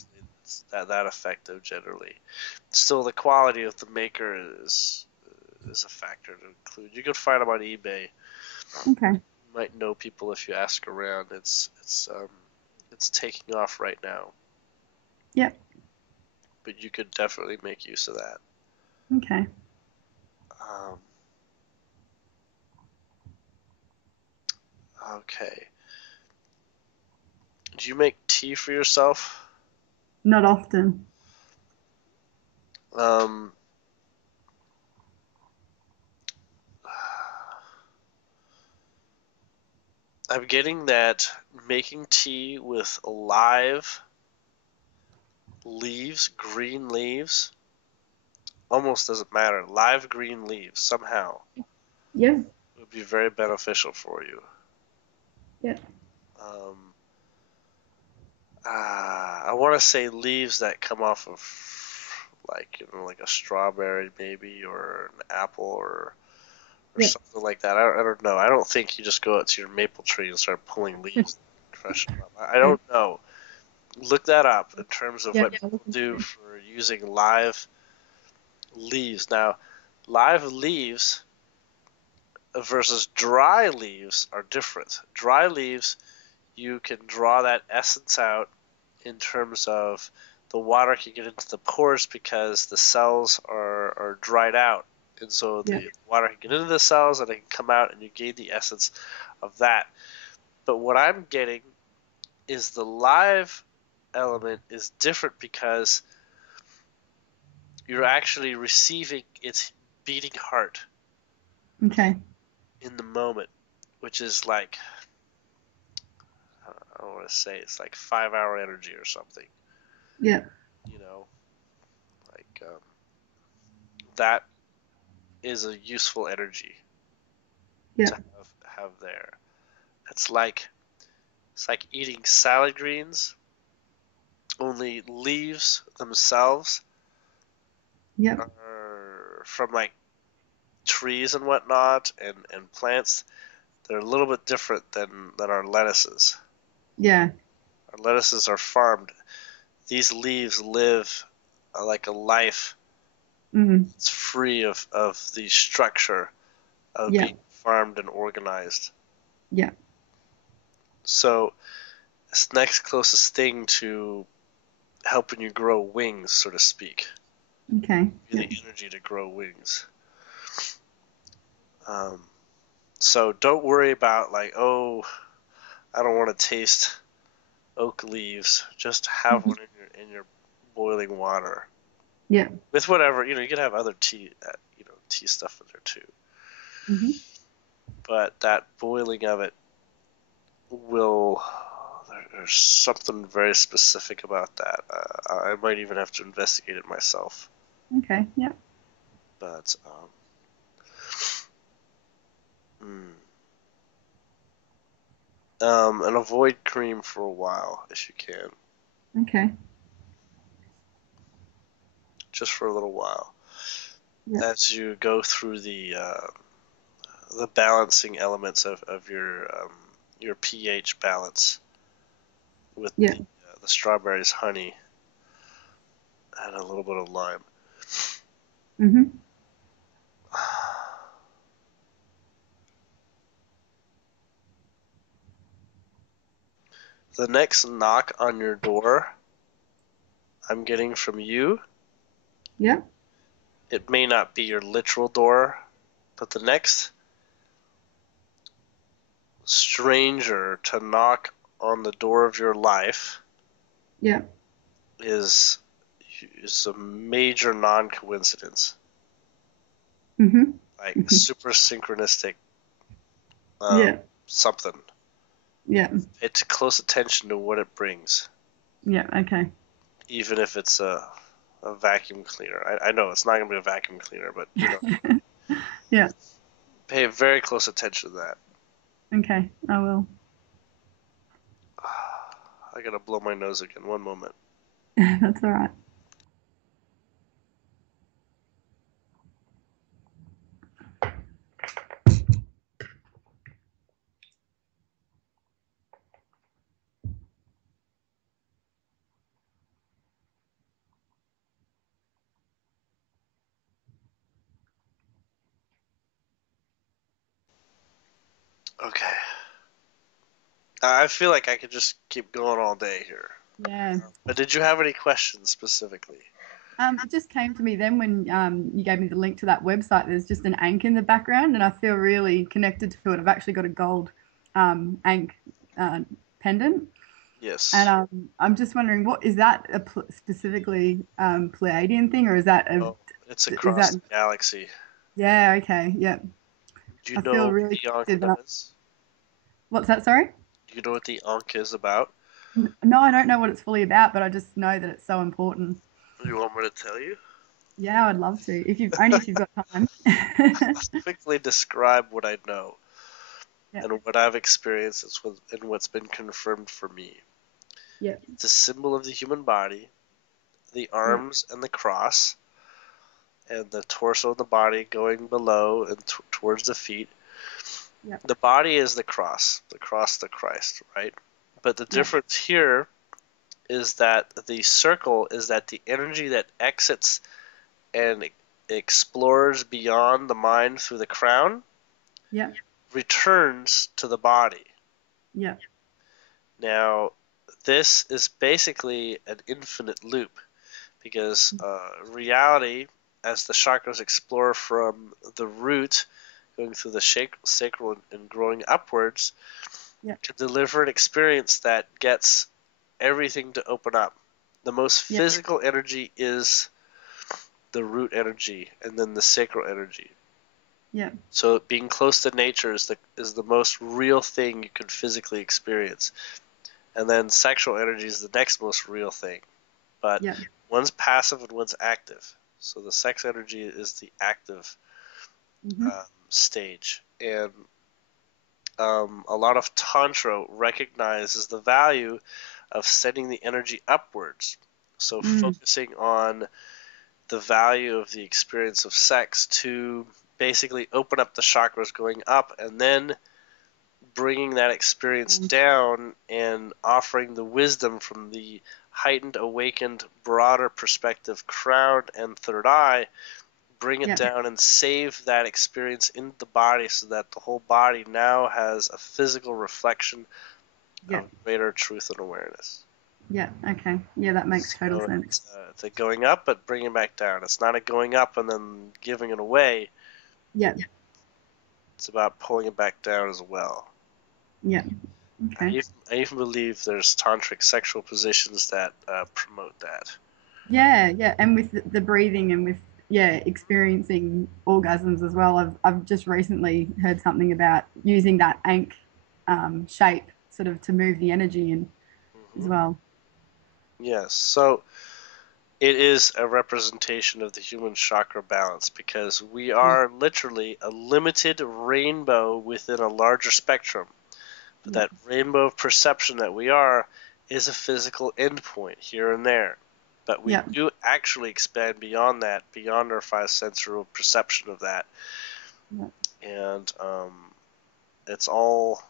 It's that effective generally. Still, the quality of the maker is a factor to include. You can find them on eBay. Okay. You might know people if you ask around. It's taking off right now. Yeah. But you could definitely make use of that. Okay. Um, okay. Do you make tea for yourself? Not often. Um, I'm getting that making tea with live leaves, green leaves, almost doesn't matter. Live green leaves somehow Yeah. would be very beneficial for you. Yeah. Um, I want to say leaves that come off of like like a strawberry maybe, or an apple, or Yeah. something like that. I don't know. I don't think you just go out to your maple tree and start pulling leaves and crush them up. I Okay. don't know. Look that up in terms of Yeah. what Yeah. people do for using live leaves. Now, live leaves versus dry leaves are different. Dry leaves, you can draw that essence out in terms of the water can get into the pores because the cells are dried out. And so Yeah. the water can get into the cells and it can come out and you gain the essence of that. But what I'm getting is the live element is different because you're actually receiving its beating heart Okay. in the moment, which is like, I don't want to say it's like 5 hour energy or something, Yeah. you know, like that is a useful energy Yeah. to have there. It's like eating salad greens, only leaves themselves Yeah. are from like trees and whatnot, and plants. They're a little bit different than our lettuces. Yeah. Our lettuces are farmed. These leaves live like a life. Mm. It's free of the structure of Yeah. being farmed and organized. Yeah. So it's next closest thing to helping you grow wings, so to speak. Okay. Give Yeah. you the energy to grow wings. Um, so don't worry about like, oh, I don't want to taste oak leaves. Just have Mhm. one in your boiling water Yeah. with whatever you can have other tea, tea stuff in there too. Hmm. But that boiling of it will. There's something very specific about that. I might even have to investigate it myself. Okay. Yeah. But mm, and avoid cream for a while if you can, Okay. just for a little while, Yeah. as you go through the balancing elements of your pH balance with Yeah. the strawberries, honey, and a little bit of lime. Hmm. The next knock on your door I'm getting from you, Yeah. it may not be your literal door, but the next stranger to knock on the door of your life Yeah. is a major non-coincidence, Mhm. like super synchronistic Yeah. something. Yeah. Pay close attention to what it brings, Yeah. Okay. even if it's a vacuum cleaner. I know it's not going to be a vacuum cleaner, but Yeah. pay very close attention to that. Okay. I will. I gotta blow my nose again. One moment. That's all right. Okay. I feel like I could just keep going all day here. Yeah. But did you have any questions specifically? It just came to me then when you gave me the link to that website. There's just an Ankh in the background, and I feel really connected to it. I've actually got a gold Ankh uh, pendant, and Yes. I'm just wondering, what is that specifically Pleiadian thing, or is that Oh, it's is across that? the galaxy. Yeah, okay, yeah. Do you I know feel what really the Ankh connected. does? What's that? Sorry. Do you know what the Ankh is about? No, I don't know what it's fully about, but I just know that it's so important. You want me to tell you? Yeah, I'd love to. If you only if you've got time. I'll quickly describe what I know Yeah, and what I've experienced and what's been confirmed for me. yeah, It's a symbol of the human body, the yeah, arms and the cross, and the torso and the body going below and towards the feet. yeah, The body is the cross the Christ, right? But the yeah, difference here is that the circle is that the energy that exits and explores beyond the mind through the crown yeah, returns to the body. yeah. Now, this is basically an infinite loop because reality, as the chakras explore from the root, going through the sacral and growing upwards, Yeah, can deliver an experience that gets everything to open up. The most yeah, physical energy is the root energy and then the sacral energy. yeah, So being close to nature is the most real thing you can physically experience. And then sexual energy is the next most real thing. But yeah. one's passive and one's active. So the sex energy is the active Mm-hmm. stage. And a lot of Tantra recognizes the value of sending the energy upwards. So Mm, focusing on the value of the experience of sex to basically open up the chakras going up and then bringing that experience down and offering the wisdom from the heightened, awakened, broader perspective crown and third eye, bring it yeah, down and save that experience into the body so that the whole body now has a physical reflection yeah, of greater truth and awareness. yeah. Okay. Yeah, that makes total So sense. it's a going up but bringing it back down. It's not a going up and then giving it away. Yeah, It's about pulling it back down as well. yeah. I Okay. even, I even believe there's tantric sexual positions that promote that. Yeah, yeah. And with the breathing and with experiencing orgasms as well. I've just recently heard something about using that Ankh shape sort of to move the energy in as Hmm. well. Yes, so it is a representation of the human chakra balance because we Mm. are literally a limited rainbow within a larger spectrum. But Yeah, that rainbow of perception that we are is a physical endpoint here and there. But we yeah, do actually expand beyond that, beyond our five sensory perception of that. yeah. And it's all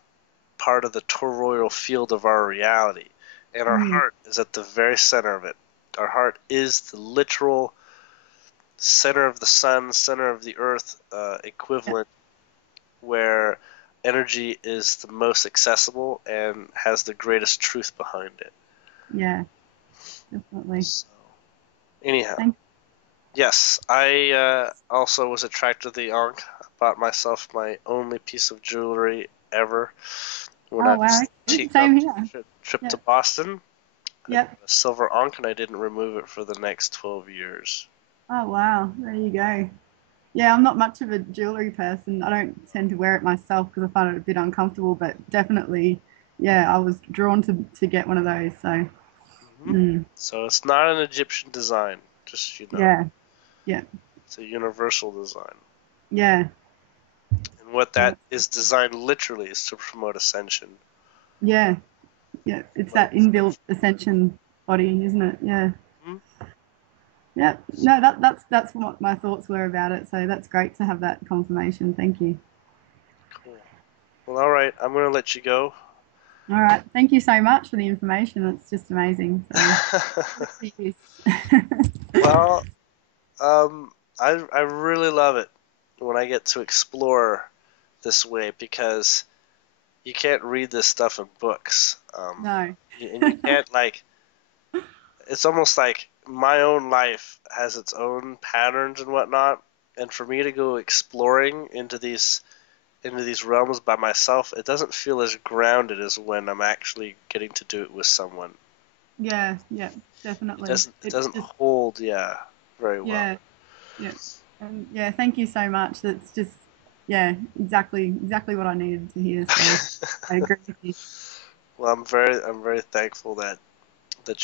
part of the toroidal field of our reality. And our Mm. heart is at the very center of it. Our heart is the literal center of the sun, center of the earth Yeah, equivalent, where energy is the most accessible and has the greatest truth behind it. yeah, definitely. So, anyhow, Thank. yes, I also was attracted to the Ankh. I bought myself my only piece of jewelry ever when I Oh was wow. teeing Same up here. trip Yeah, to Boston. Yep. A silver Ankh, and I didn't remove it for the next 12 years. Oh wow, there you go. Yeah, I'm not much of a jewelry person. I don't tend to wear it myself because I find it a bit uncomfortable, but definitely, yeah, I was drawn to get one of those. So, Hmm. mm, So it's not an Egyptian design, just so you know. yeah, yeah, It's a universal design. yeah, And what yeah, that is designed literally is to promote ascension. yeah, yeah. It's Like, that inbuilt ascension body, isn't it? Yeah, mhm. yeah. No, that's what my thoughts were about it. So that's great to have that confirmation. Thank you. Cool. Well, all right. I'm going to let you go. All right. Thank you so much for the information. It's just amazing. So, put it to use. Well, I really love it when I get to explore this way because you can't read this stuff in books. No. And you can't like. It's almost like my own life has its own patterns and whatnot, and for me to go exploring into these realms by myself, it doesn't feel as grounded as when I'm actually getting to do it with someone. Yeah, yeah, It definitely. doesn't it It's doesn't just, hold, yeah, very well. yeah, yeah. And yeah, thank you so much. That's just, yeah, exactly what I needed to hear. So I agree with you. Well, I'm very thankful that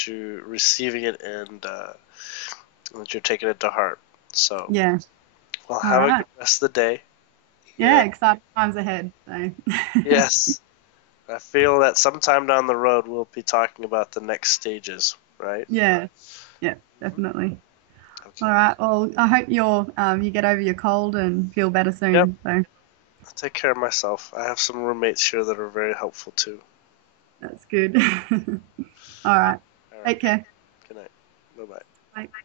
you're receiving it and that you're taking it to heart. So, Yeah. well, All have a right. good rest of the day. Yeah, Yeah. exciting times ahead. So Yes. I feel that sometime down the road we'll be talking about the next stages, right? yeah, yeah, definitely. All Okay. right. Well, I hope you get over your cold and feel better Yep. soon. So I'll take care of myself. I have some roommates here that are very helpful too. that's good. All right. All right. Take care. Good night. Bye bye. Bye.